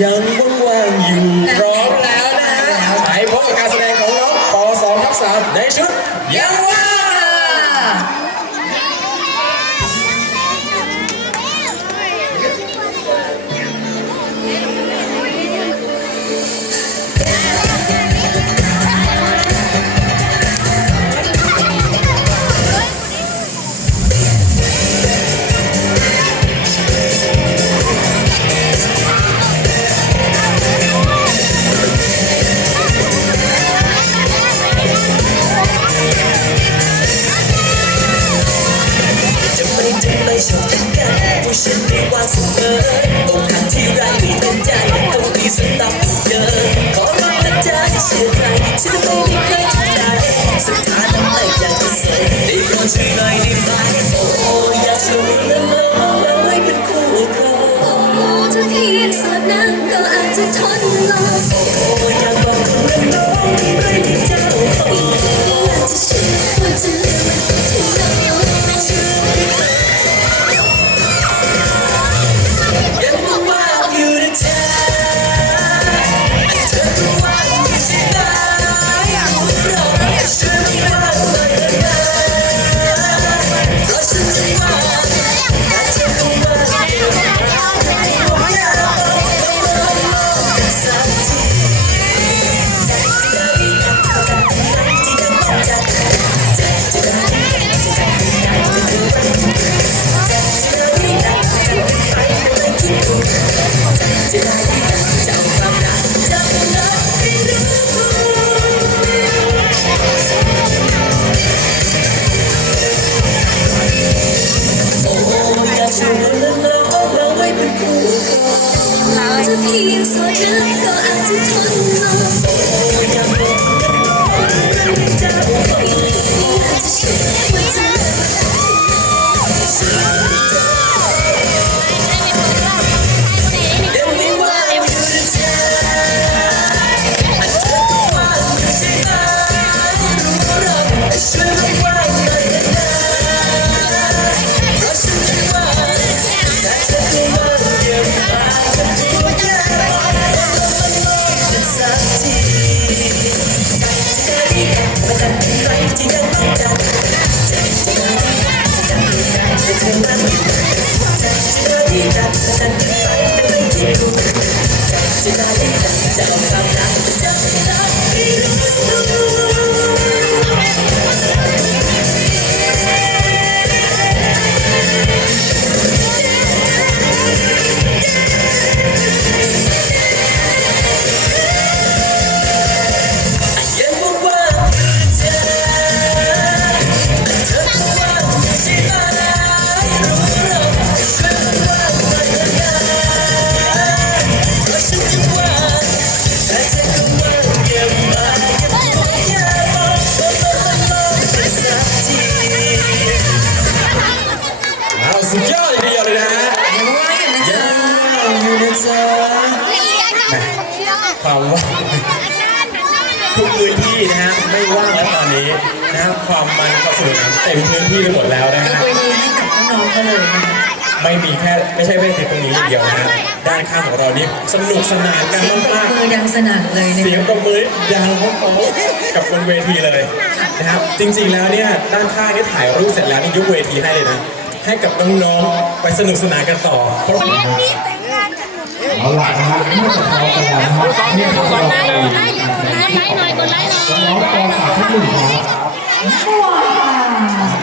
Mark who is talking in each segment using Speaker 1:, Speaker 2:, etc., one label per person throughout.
Speaker 1: ยังว่างๆอยู่พร้อมแล้วนะฮะไปพบกับการแสดงของน้องป .2 ทับ3ในชุดยังว่าง
Speaker 2: ถ้าเพี
Speaker 3: ยงสดน้ำก็อาจจะทนรอ
Speaker 2: อยากบจับน้องเป็นเจ้าของ
Speaker 3: อยากจะเชื่อว่ จะ
Speaker 2: ได้จะเอาค
Speaker 1: ความว่างทุกพื้นที่นะฮะไม่ว่างแล้วตอนนี้นะฮะความมันความสนุกสนานเต็มพื้นที่ไปหมดแล้วนะ
Speaker 2: ยก
Speaker 1: ฮะ
Speaker 2: เวทีให้กับน้องๆกันเลยนะคะ
Speaker 1: ไม่มีแค่ไม่ใช่แค่ติดตรงนี้อย่างเดียวนะฮะด้านข้างของเรานี่สนุกสนานกัน
Speaker 2: เสียงปรบ
Speaker 1: มาก
Speaker 2: มือดังสนั่นเลย
Speaker 1: ๆ
Speaker 2: นะ
Speaker 1: เสียง
Speaker 2: คะ
Speaker 1: ปรบมือดังโป๊ะๆกับบนเวทีเลยนะครับจริงๆแล้วเนี่ยด้านข้างนี่ถ่ายรูปเสร็จแล้วนี่ยกเวทีให้เลยนะให้กับน้องๆไปสนุกสนานกันต่อเพราะ
Speaker 4: เอาล่ะนะฮะเมื่อจะพร้อมกันแล้วนะฮะเนี่ยเราไป
Speaker 5: กดไลค์หน่อยกดไลค์หน่อย
Speaker 4: น้องปอสามท่านหนึ่งครับ
Speaker 3: ว้าว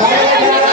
Speaker 4: ขอรับ